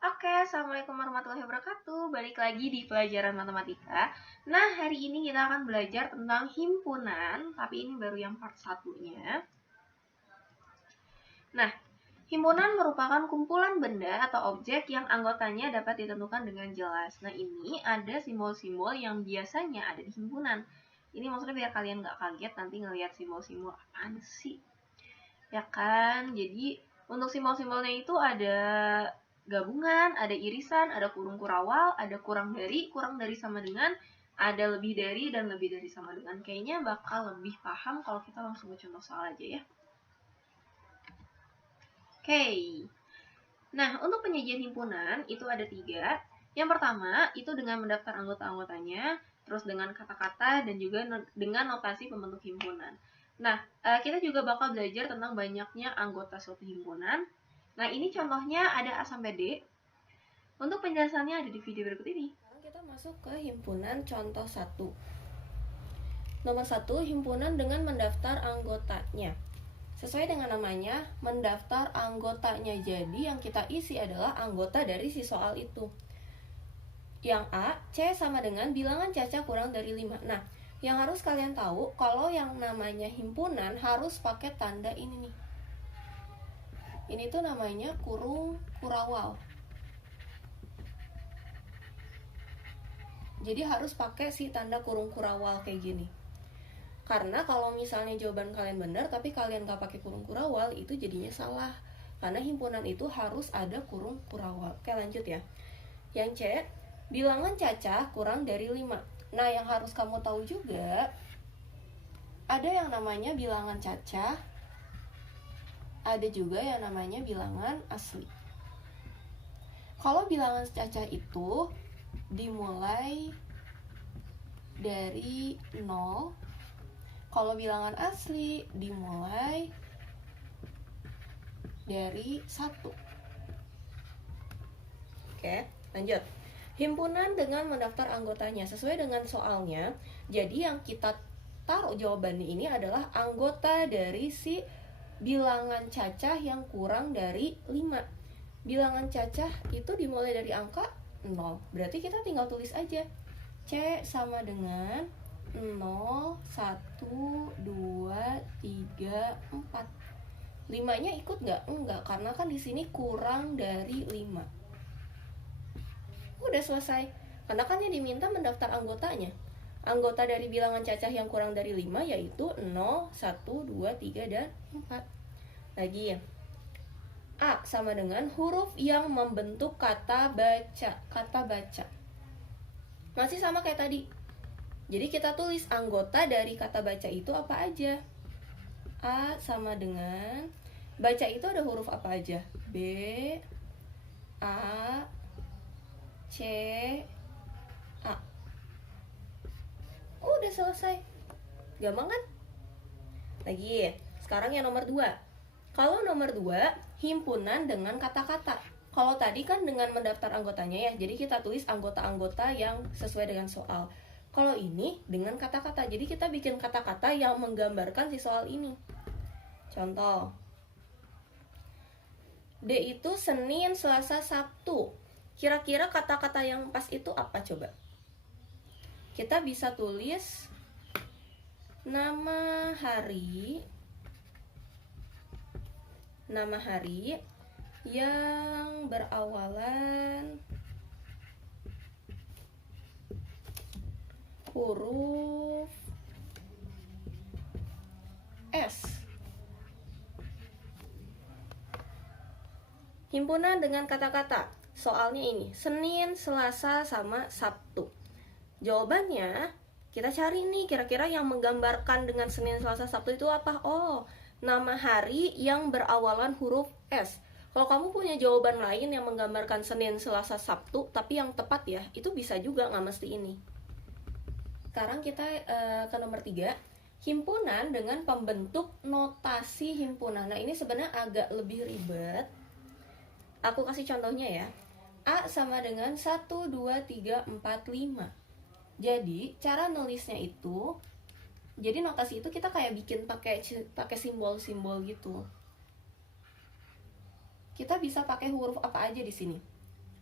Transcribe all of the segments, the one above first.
Oke, Assalamualaikum warahmatullahi wabarakatuh. Balik lagi di pelajaran matematika. Nah, hari ini kita akan belajar tentang himpunan, tapi ini baru yang part satunya. Nah, himpunan merupakan kumpulan benda atau objek yang anggotanya dapat ditentukan dengan jelas. Nah, ini ada simbol-simbol yang biasanya ada di himpunan. Ini maksudnya biar kalian nggak kaget nanti ngelihat simbol-simbol apaan sih. Ya kan? Jadi, untuk simbol-simbolnya itu ada gabungan, ada irisan, ada kurung kurawal, ada kurang dari sama dengan, ada lebih dari dan lebih dari sama dengan. Kayaknya bakal lebih paham kalau kita langsung ke contoh soal aja ya. Oke. Nah, untuk penyajian himpunan itu ada 3. Yang pertama itu dengan mendaftar anggota-anggotanya, terus dengan kata-kata dan juga dengan notasi pembentuk himpunan. Nah, kita juga bakal belajar tentang banyaknya anggota suatu himpunan. Nah, ini contohnya ada A sampai D. Untuk penjelasannya ada di video berikut ini. Sekarang kita masuk ke himpunan contoh 1. Nomor 1, himpunan dengan mendaftar anggotanya. Sesuai dengan namanya, mendaftar anggotanya. Jadi yang kita isi adalah anggota dari si soal itu. Yang A, C sama dengan bilangan Caca kurang dari 5. Nah, yang harus kalian tahu, kalau yang namanya himpunan harus pakai tanda ini nih. Ini tuh namanya kurung kurawal. Jadi harus pakai si tanda kurung kurawal kayak gini. Karena kalau misalnya jawaban kalian benar tapi kalian gak pakai kurung kurawal, itu jadinya salah. Karena himpunan itu harus ada kurung kurawal. Oke, lanjut ya. Yang C, bilangan Caca kurang dari 5. Nah, yang harus kamu tahu juga, ada yang namanya bilangan Caca, ada juga yang namanya bilangan asli. Kalau bilangan Caca itu dimulai dari 0, kalau bilangan asli dimulai dari 1. Oke, lanjut. Himpunan dengan mendaftar anggotanya sesuai dengan soalnya. Jadi yang kita taruh jawabannya ini adalah anggota dari si bilangan cacah yang kurang dari 5. Bilangan cacah itu dimulai dari angka 0. Berarti kita tinggal tulis aja. C sama dengan 0, 1, 2, 3, 4. 5-nya ikut nggak? Enggak, karena kan di sini kurang dari 5. Udah selesai. Karena kan yang diminta mendaftar anggotanya. Anggota dari bilangan cacah yang kurang dari 5 yaitu 0, 1, 2, 3, dan 4. Lagi ya. A sama dengan huruf yang membentuk kata baca. Kata baca. Masih sama kayak tadi. Jadi kita tulis anggota dari kata baca itu apa aja. A sama dengan, baca itu ada huruf apa aja? B, A, C, A. Udah selesai. Gampang kan? Lagi, sekarang yang nomor 2. Kalau nomor 2, himpunan dengan kata-kata. Kalau tadi kan dengan mendaftar anggotanya ya, jadi kita tulis anggota-anggota yang sesuai dengan soal. Kalau ini dengan kata-kata, jadi kita bikin kata-kata yang menggambarkan si soal ini. Contoh, D itu Senin, Selasa, Sabtu. Kira-kira kata-kata yang pas itu apa coba? Kita bisa tulis nama hari yang berawalan huruf S. Himpunan dengan kata-kata. Soalnya ini, Senin, Selasa, sama Sabtu. Jawabannya, kita cari nih kira-kira yang menggambarkan dengan Senin, Selasa, Sabtu itu apa? Oh, nama hari yang berawalan huruf S. Kalau kamu punya jawaban lain yang menggambarkan Senin, Selasa, Sabtu, tapi yang tepat ya, itu bisa juga, nggak mesti ini. Sekarang kita ke nomor 3. Himpunan dengan pembentuk notasi himpunan. Nah, ini sebenarnya agak lebih ribet. Aku kasih contohnya ya. A sama dengan 1, 2, 3, 4, 5. Jadi, cara nulisnya itu, jadi notasi itu kita kayak bikin pakai simbol-simbol gitu. Kita bisa pakai huruf apa aja di sini.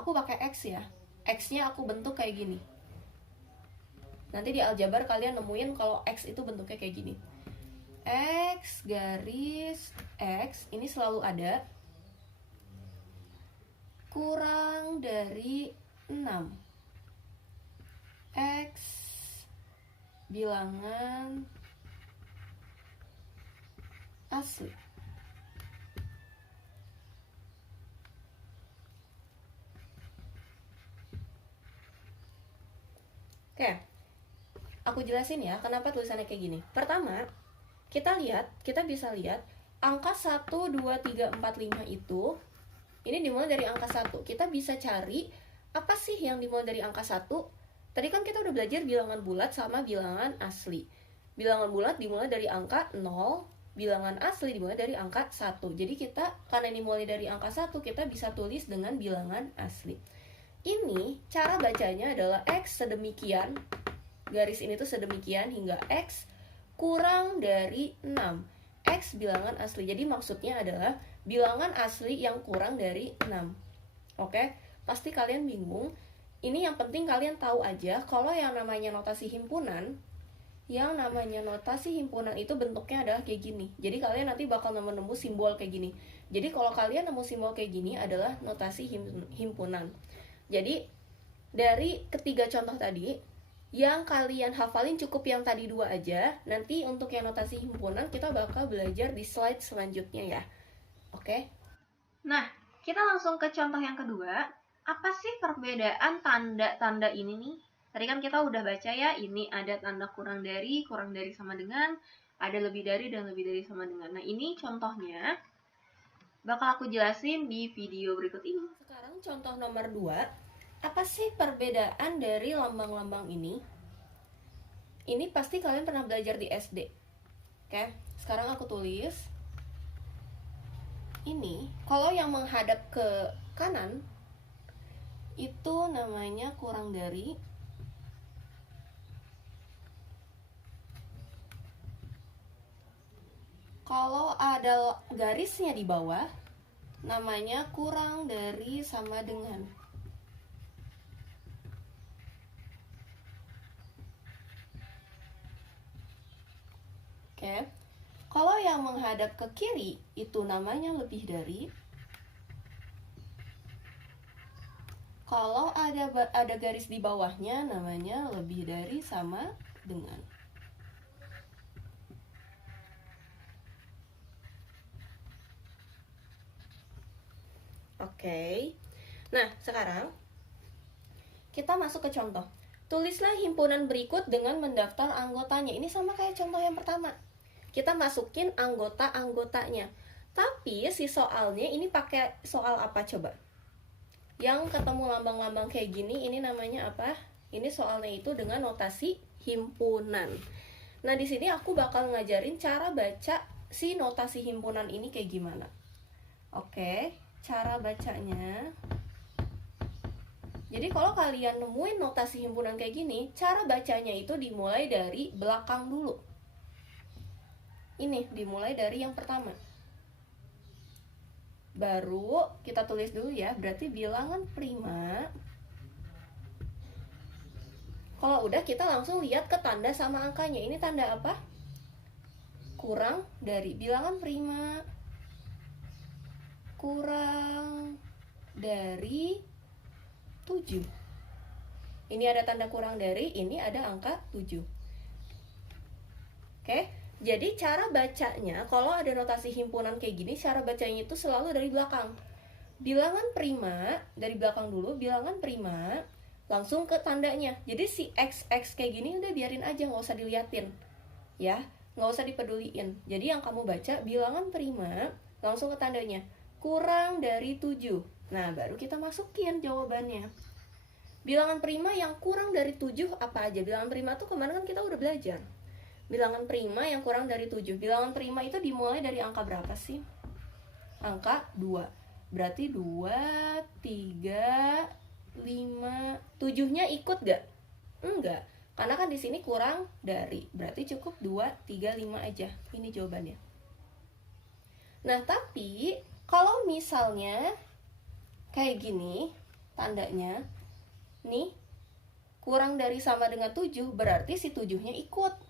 aku pakai X ya. X-nya aku bentuk kayak gini. Nanti di aljabar kalian nemuin kalau X itu bentuknya kayak gini. X garis X ini selalu ada kurang dari 6. X bilangan asli. Oke, aku jelasin ya kenapa tulisannya kayak gini. Pertama, kita bisa lihat angka 1, 2, 3, 4, 5 itu ini dimulai dari angka 1. Kita bisa cari apa sih yang dimulai dari angka 1? Tadi kan kita udah belajar bilangan bulat sama bilangan asli. Bilangan bulat dimulai dari angka 0, bilangan asli dimulai dari angka 1. Jadi kita, karena ini mulai dari angka 1, kita bisa tulis dengan bilangan asli. Ini cara bacanya adalah X sedemikian, garis ini tuh sedemikian hingga X kurang dari 6. X bilangan asli. Jadi maksudnya adalah bilangan asli yang kurang dari 6. Oke, pasti kalian bingung. Ini yang penting kalian tahu aja kalau yang namanya notasi himpunan, itu bentuknya adalah kayak gini. Jadi kalian nanti bakal nemu simbol kayak gini. Jadi kalau kalian nemu simbol kayak gini adalah notasi himpunan. Jadi dari ketiga contoh tadi, yang kalian hafalin cukup yang tadi 2 aja. Nanti untuk yang notasi himpunan kita bakal belajar di slide selanjutnya ya. Oke? Nah, kita langsung ke contoh yang kedua. Apa sih perbedaan tanda-tanda ini nih? Tadi kan kita udah baca ya, ini ada tanda kurang dari sama dengan, ada lebih dari dan lebih dari sama dengan. Nah, ini contohnya bakal aku jelasin di video berikut ini. Sekarang contoh nomor 2. Apa sih perbedaan dari lambang-lambang ini? Ini pasti kalian pernah belajar di SD. Oke, sekarang aku tulis. Ini, kalau yang menghadap ke kanan, itu namanya kurang dari. Kalau ada garisnya di bawah, namanya kurang dari sama dengan. Oke. Kalau yang menghadap ke kiri itu namanya lebih dari. Kalau ada garis di bawahnya namanya lebih dari sama dengan. Oke. Nah, sekarang kita masuk ke contoh. Tulislah himpunan berikut dengan mendaftar anggotanya. Ini sama kayak contoh yang pertama. Kita masukin anggota-anggotanya. Tapi si soalnya ini pakai soal apa coba? Yang ketemu lambang-lambang kayak gini, ini namanya apa? Ini soalnya itu dengan notasi himpunan. Nah, di sini aku bakal ngajarin cara baca si notasi himpunan ini kayak gimana. Oke, cara bacanya. Jadi kalau kalian nemuin notasi himpunan kayak gini, cara bacanya itu dimulai dari belakang dulu. Ini dimulai dari yang pertama. Baru kita tulis dulu ya, berarti bilangan prima. Kalau udah kita langsung lihat ke tanda sama angkanya. Ini tanda apa? Kurang dari. Bilangan prima kurang dari 7. Ini ada tanda kurang dari, ini ada angka 7. Oke, jadi cara bacanya, kalau ada notasi himpunan kayak gini, cara bacanya itu selalu dari belakang. Bilangan prima, dari belakang dulu, bilangan prima, langsung ke tandanya. Jadi si XX kayak gini udah biarin aja, nggak usah diliatin. Ya, nggak usah dipeduliin. Jadi yang kamu baca, bilangan prima, langsung ke tandanya. Kurang dari 7. Nah, baru kita masukin jawabannya. Bilangan prima yang kurang dari 7 apa aja? Bilangan prima tuh kemarin kan kita udah belajar. Bilangan prima yang kurang dari 7. Bilangan prima itu dimulai dari angka berapa sih? Angka 2. Berarti 2, 3, 5. 7-nya ikut gak? Enggak. Karena kan di sini kurang dari. Berarti cukup 2, 3, 5 aja. Ini jawabannya. Nah, tapi kalau misalnya kayak gini, tandanya. Nih, kurang dari sama dengan 7, berarti si 7-nya ikut.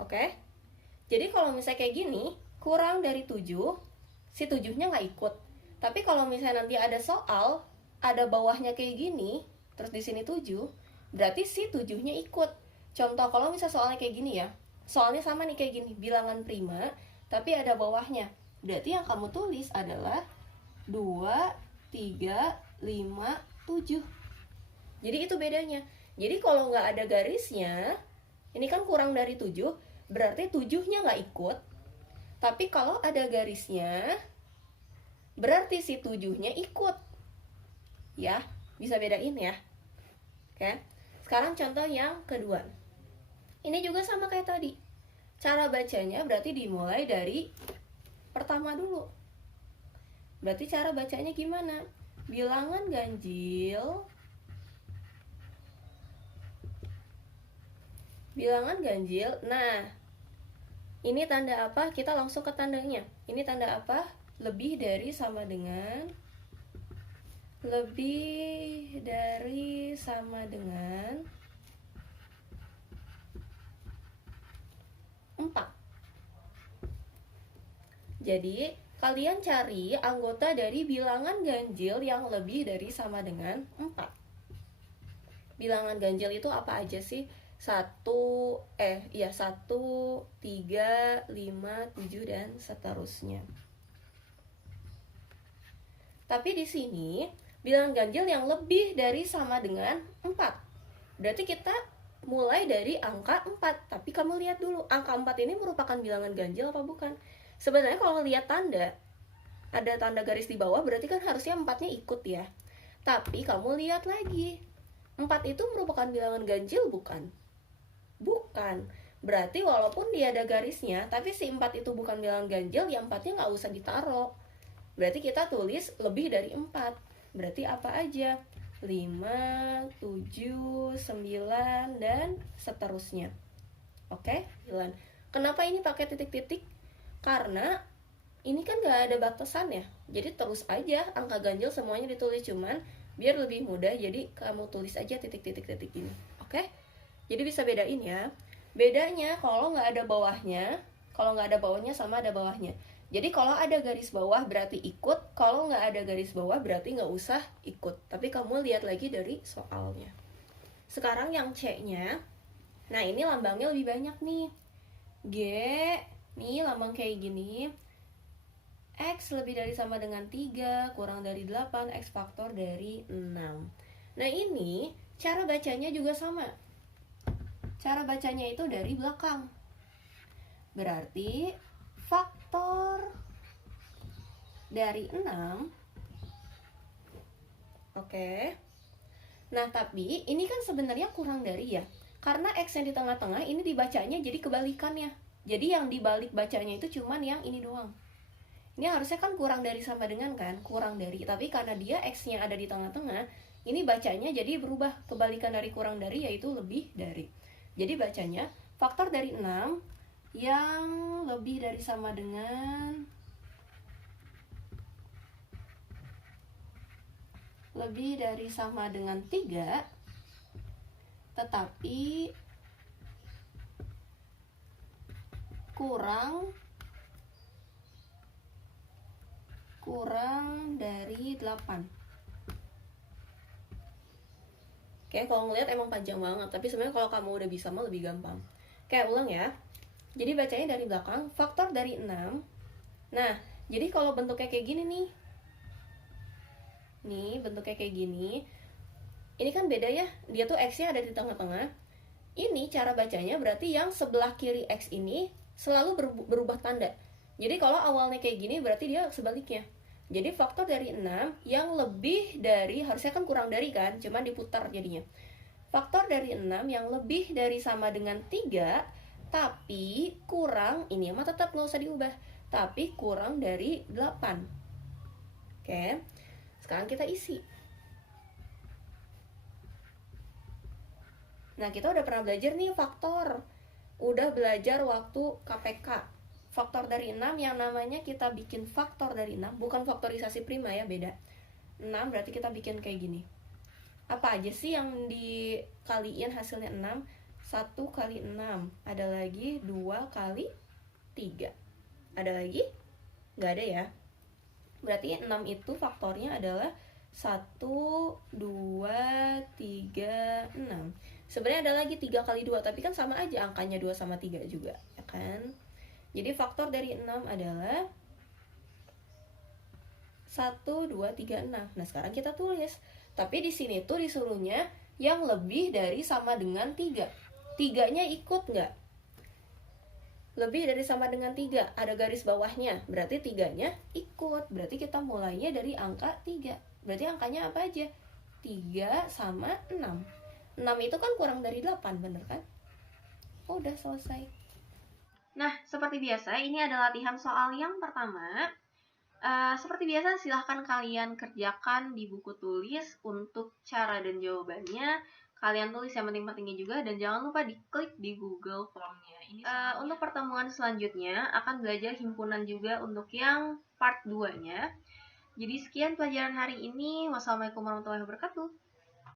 Oke? Jadi kalau misalnya kayak gini, kurang dari 7, si 7-nya nggak ikut. Tapi kalau misalnya nanti ada soal, ada bawahnya kayak gini, terus di sini 7, berarti si 7-nya ikut. Contoh kalau misalnya soalnya kayak gini ya, soalnya sama nih kayak gini, bilangan prima, tapi ada bawahnya. Berarti yang kamu tulis adalah 2, 3, 5, 7. Jadi itu bedanya. Jadi kalau nggak ada garisnya, ini kan kurang dari 7, berarti 7-nya nggak ikut. Tapi kalau ada garisnya, berarti si 7-nya ikut. Ya, bisa bedain ya. Oke. Sekarang contoh yang kedua. Ini juga sama kayak tadi. Cara bacanya berarti dimulai dari pertama dulu. Berarti cara bacanya gimana? Bilangan ganjil. Bilangan ganjil. Nah, ini tanda apa? Kita langsung ke tandanya. Ini tanda apa? Lebih dari sama dengan. Lebih dari sama dengan 4. Jadi, kalian cari anggota dari bilangan ganjil yang lebih dari sama dengan 4. Bilangan ganjil itu apa aja sih? 1, 3, 5, 7, dan seterusnya. Tapi di sini, bilangan ganjil yang lebih dari sama dengan 4. Berarti kita mulai dari angka 4. Tapi kamu lihat dulu, angka 4 ini merupakan bilangan ganjil apa bukan? Sebenarnya kalau lihat tanda, ada tanda garis di bawah, berarti kan harusnya 4-nya ikut ya. Tapi kamu lihat lagi, 4 itu merupakan bilangan ganjil bukan? Bukan. Berarti walaupun dia ada garisnya, tapi si 4 itu bukan bilangan ganjil, ya 4-nya nggak usah ditaruh. Berarti kita tulis lebih dari 4. Berarti apa aja? 5, 7, 9, dan seterusnya. Oke, Ilan. Kenapa ini pakai titik-titik? Karena ini kan gak ada batasan ya. Jadi terus aja angka ganjil semuanya ditulis, cuman biar lebih mudah jadi kamu tulis aja titik-titik-titik ini. Oke? Jadi bisa bedain ya. Bedanya kalau gak ada bawahnya, kalau gak ada bawahnya sama ada bawahnya. Jadi kalau ada garis bawah berarti ikut, kalau nggak ada garis bawah berarti nggak usah ikut. Tapi kamu lihat lagi dari soalnya. Sekarang yang C-nya, nah ini lambangnya lebih banyak nih. G, nih lambang kayak gini. X lebih dari sama dengan 3, kurang dari 8, X faktor dari 6. Nah ini cara bacanya juga sama. Cara bacanya itu dari belakang. Berarti faktor dari 6. Oke. Nah, tapi ini kan sebenarnya kurang dari ya. Karena X yang di tengah-tengah ini dibacanya jadi kebalikannya. Jadi yang dibalik bacanya itu cuman yang ini doang. Ini harusnya kan kurang dari sama dengan kan? Kurang dari. Tapi karena dia X-nya ada di tengah-tengah, ini bacanya jadi berubah. Kebalikan dari kurang dari yaitu lebih dari. Jadi bacanya faktor dari 6 yang lebih dari sama dengan lebih dari sama dengan 3, tetapi kurang dari 8. Oke, kalau ngeliat emang panjang banget, tapi sebenarnya kalau kamu udah bisa mah lebih gampang. Oke, ulang ya. Jadi bacanya dari belakang, faktor dari 6. Nah, jadi kalau bentuknya kayak gini nih. Nih, bentuknya kayak gini. Ini kan beda ya, dia tuh X-nya ada di tengah-tengah. Ini cara bacanya berarti yang sebelah kiri X ini selalu berubah tanda. Jadi kalau awalnya kayak gini berarti dia sebaliknya. Jadi faktor dari 6 yang lebih dari, harusnya kan kurang dari kan, cuman diputar jadinya. Faktor dari 6 yang lebih dari sama dengan 3, tapi kurang, ini mah tetap nggak usah diubah, tapi kurang dari 8. Oke, sekarang kita isi. Nah, kita udah pernah belajar nih faktor. Udah belajar waktu KPK. faktor dari 6 yang namanya kita bikin faktor dari 6, bukan faktorisasi prima ya, beda. 6 berarti kita bikin kayak gini. Apa aja sih yang dikaliin hasilnya 6? 1 kali 6. Ada lagi 2 kali 3. Ada lagi? Nggak ada ya. Berarti 6 itu faktornya adalah 1, 2, 3, 6. Sebenarnya ada lagi 3 kali 2, tapi kan sama aja angkanya 2 sama 3 juga, ya kan? Jadi faktor dari 6 adalah 1, 2, 3, 6. Nah, sekarang kita tulis. Tapi di sini tuh disuruhnya yang lebih dari sama dengan 3. 3-nya ikut nggak? Lebih dari sama dengan 3. Ada garis bawahnya. Berarti 3-nya ikut. Berarti kita mulainya dari angka 3. Berarti angkanya apa aja? 3 sama 6. 6 itu kan kurang dari 8, bener kan? Udah selesai. Nah, seperti biasa, ini adalah latihan soal yang pertama. Seperti biasa, silahkan kalian kerjakan di buku tulis untuk cara dan jawabannya. Kalian tulis yang penting-pentingnya juga, dan jangan lupa diklik di Google Form-nya. Untuk pertemuan selanjutnya, akan belajar himpunan juga untuk yang part 2-nya. Jadi sekian pelajaran hari ini. Wassalamualaikum warahmatullahi wabarakatuh.